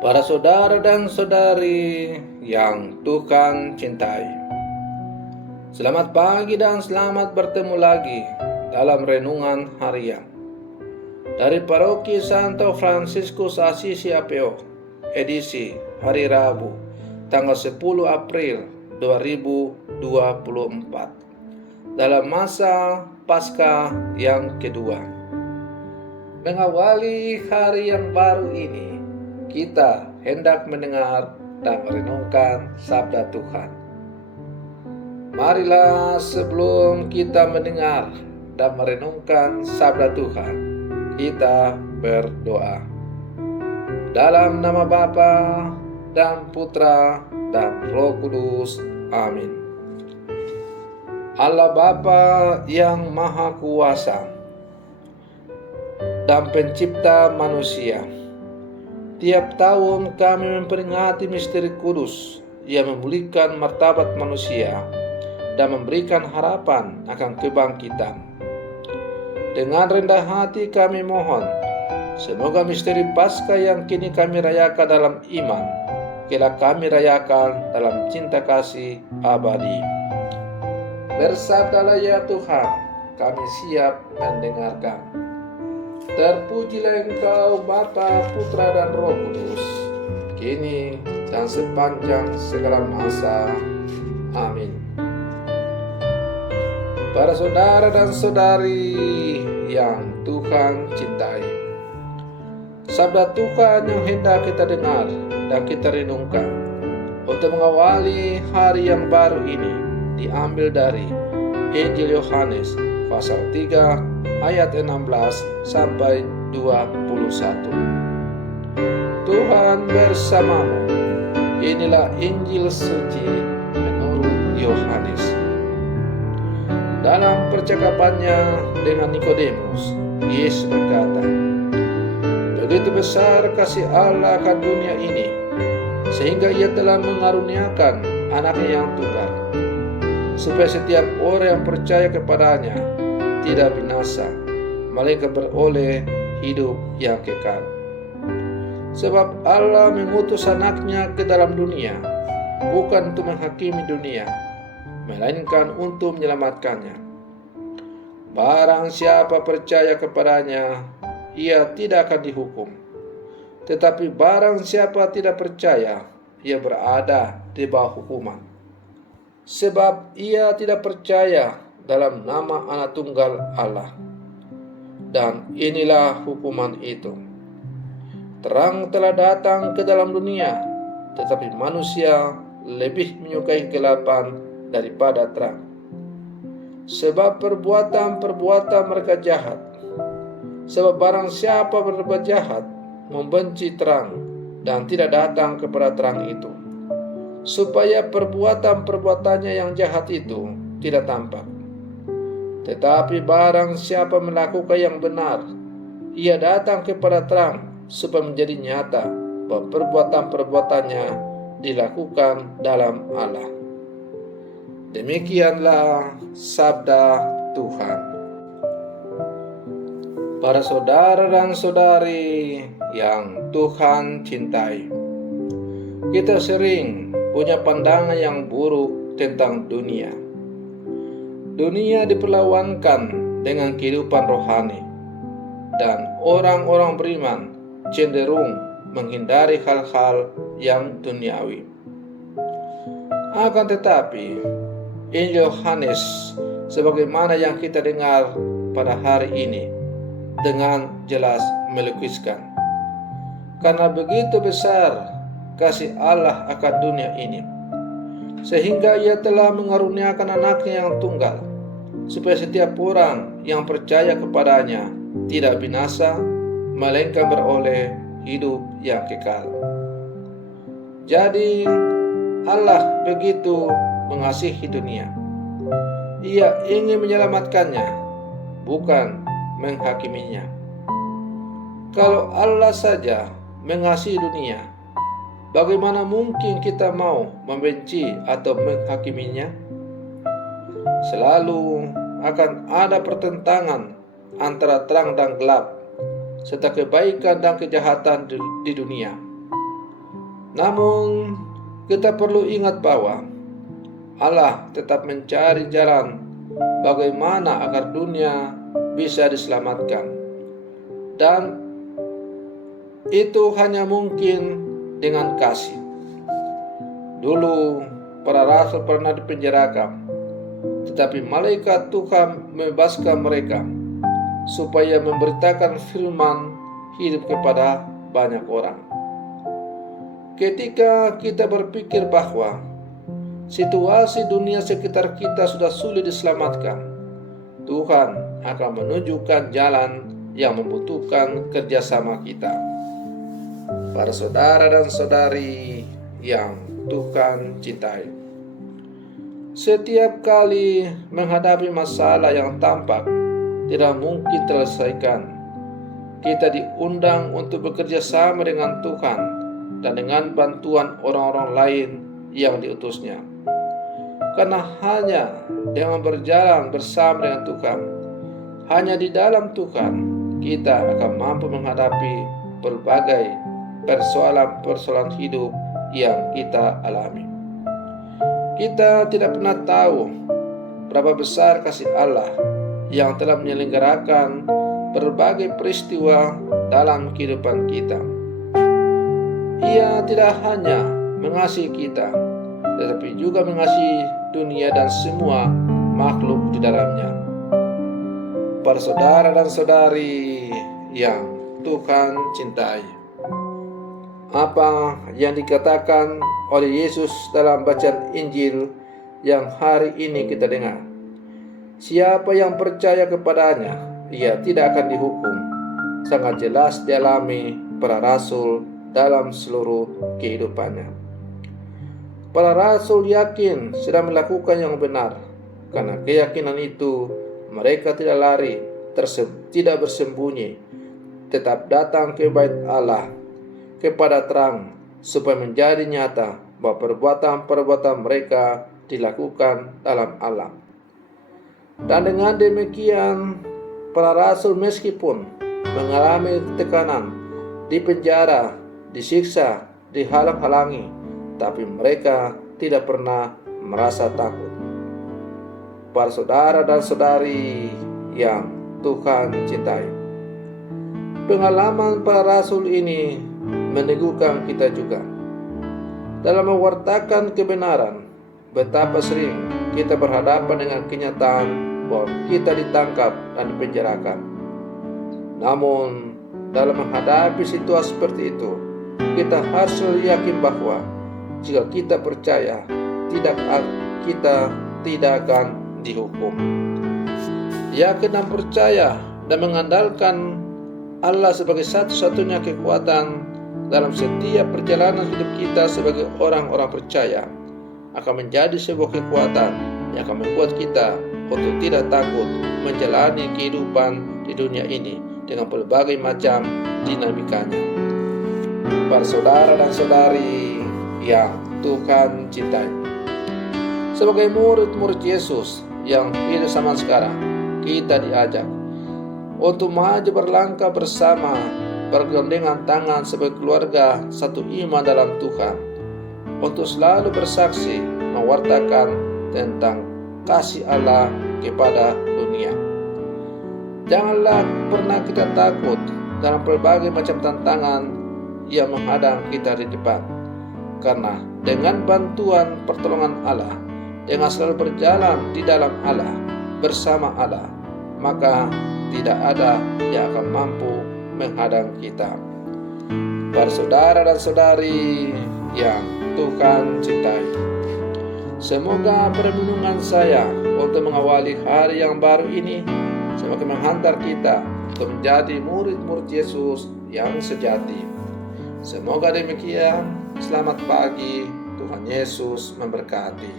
Para saudara dan saudari yang Tuhan cintai, selamat pagi dan selamat bertemu lagi dalam renungan harian dari Paroki Santo Fransiskus Assisi APO, edisi hari Rabu, tanggal 10 April 2024, dalam masa Paskah yang kedua. Mengawali hari yang baru ini, kita hendak mendengar dan merenungkan sabda Tuhan. Marilah sebelum kita mendengar dan merenungkan sabda Tuhan, kita berdoa. Dalam nama Bapa dan Putra dan Roh Kudus. Amin. Allah Bapa yang Maha Kuasa dan Pencipta manusia, tiap tahun kami memperingati misteri kudus yang memulihkan martabat manusia dan memberikan harapan akan kebangkitan. Dengan rendah hati kami mohon, semoga misteri Paskah yang kini kami rayakan dalam iman, kelak kami rayakan dalam cinta kasih abadi. Bersabdalah ya Tuhan, kami siap mendengarkan. Terpujilah Engkau Bapa, Putra dan Roh Kudus, kini dan sepanjang segala masa. Amin. Para saudara dan saudari yang Tuhan cintai, sabda Tuhan yang hendak kita dengar dan kita renungkan untuk mengawali hari yang baru ini diambil dari Injil Yohanes pasal 3 ayat 16 sampai 21. Tuhan bersamamu. Inilah Injil suci menurut Yohanes. Dalam percakapannya dengan Nikodemus, Yesus berkata, begitu besar kasih Allah akan dunia ini, sehingga Ia telah mengaruniakan anaknya yang tunggal, supaya setiap orang yang percaya kepadanya tidak binasa, melainkan beroleh hidup yang kekal. Sebab Allah mengutus anaknya ke dalam dunia, bukan untuk menghakimi dunia, melainkan untuk menyelamatkannya. Barang siapa percaya kepadanya, ia tidak akan dihukum. Tetapi barang siapa tidak percaya, ia berada di bawah hukuman. Sebab ia tidak percaya dalam nama Anak Tunggal Allah. Dan inilah hukuman itu. Terang telah datang ke dalam dunia, tetapi manusia lebih menyukai kegelapan daripada terang. Sebab perbuatan-perbuatan mereka jahat. Sebab barang siapa berbuat jahat, membenci terang dan tidak datang kepada terang itu, supaya perbuatan-perbuatannya yang jahat itu tidak tampak. Tetapi barang siapa melakukan yang benar, ia datang kepada terang, supaya menjadi nyata bahwa perbuatan-perbuatannya dilakukan dalam Allah. Demikianlah sabda Tuhan. Para saudara dan saudari yang Tuhan cintai, kita sering punya pandangan yang buruk tentang dunia. Dunia diperlawankan dengan kehidupan rohani, dan orang-orang beriman cenderung menghindari hal-hal yang duniawi. Akan tetapi, Injil Yohanes sebagaimana yang kita dengar pada hari ini dengan jelas melukiskan, karena begitu besar kasih Allah akan dunia ini, sehingga Ia telah mengaruniakan anaknya yang tunggal, supaya setiap orang yang percaya kepadanya tidak binasa, melainkan beroleh hidup yang kekal. Jadi Allah begitu mengasihi dunia. Ia ingin menyelamatkannya, bukan menghakiminya. Kalau Allah saja mengasihi dunia, bagaimana mungkin kita mau membenci atau menghakiminya? Selalu akan ada pertentangan antara terang dan gelap, serta kebaikan dan kejahatan di dunia. Namun, kita perlu ingat bahwa Allah tetap mencari jalan bagaimana agar dunia bisa diselamatkan. Dan itu hanya mungkin dengan kasih. Dulu, para rasul pernah dipenjarakan, tetapi malaikat Tuhan membebaskan mereka supaya memberitakan firman hidup kepada banyak orang. Ketika kita berpikir bahwa situasi dunia sekitar kita sudah sulit diselamatkan, Tuhan akan menunjukkan jalan yang membutuhkan kerjasama kita. Para saudara dan saudari yang Tuhan cintai, setiap kali menghadapi masalah yang tampak tidak mungkin terselesaikan, kita diundang untuk bekerja sama dengan Tuhan dan dengan bantuan orang-orang lain yang diutusnya. Karena hanya dengan berjalan bersama dengan Tuhan, hanya di dalam Tuhan, kita akan mampu menghadapi berbagai persoalan-persoalan hidup yang kita alami. Kita tidak pernah tahu berapa besar kasih Allah yang telah menyelenggarakan berbagai peristiwa dalam kehidupan kita. Ia tidak hanya mengasihi kita, tetapi juga mengasihi dunia dan semua makhluk di dalamnya. Para saudara dan saudari yang Tuhan cintai, apa yang dikatakan oleh Yesus dalam bacaan Injil yang hari ini kita dengar? Siapa yang percaya kepadanya, ia tidak akan dihukum. Sangat jelas dialami para rasul dalam seluruh kehidupannya. Para rasul yakin sedang melakukan yang benar. Karena keyakinan itu, mereka tidak lari, tidak bersembunyi, tetap datang ke bait Allah, kepada terang, supaya menjadi nyata bahwa perbuatan-perbuatan mereka dilakukan dalam Allah. Dan dengan demikian, para rasul meskipun mengalami tekanan, dipenjara, disiksa, dihalang-halangi, tapi mereka tidak pernah merasa takut. Para saudara dan saudari yang Tuhan cintai, pengalaman para rasul ini meneguhkan kita juga. Dalam mewartakan kebenaran, betapa sering kita berhadapan dengan kenyataan bahwa kita ditangkap dan dipenjarakan. Namun, dalam menghadapi situasi seperti itu, kita harus yakin bahwa jika kita percaya, kita tidak akan dihukum. Yakin dan percaya dan mengandalkan Allah sebagai satu-satunya kekuatan dalam setiap perjalanan hidup kita sebagai orang-orang percaya akan menjadi sebuah kekuatan yang akan membuat kita untuk tidak takut menjalani kehidupan di dunia ini dengan berbagai macam dinamikanya. Para saudara dan saudari yang Tuhan cintai, sebagai murid-murid Yesus yang hidup zaman sekarang, kita diajak untuk maju berlangkah bersama, bergandengan tangan sebagai keluarga satu iman dalam Tuhan, untuk selalu bersaksi mewartakan tentang kasih Allah kepada dunia. Janganlah pernah kita takut dalam berbagai macam tantangan yang menghadang kita di depan, karena dengan bantuan pertolongan Allah, dengan selalu berjalan di dalam Allah, bersama Allah, maka tidak ada yang akan mampu menghadang kita. Para saudara dan saudari yang Tuhan cintai, semoga permenungan saya untuk mengawali hari yang baru ini semakin menghantar kita untuk menjadi murid-murid Yesus yang sejati. Semoga demikian. Selamat pagi, Tuhan Yesus memberkati.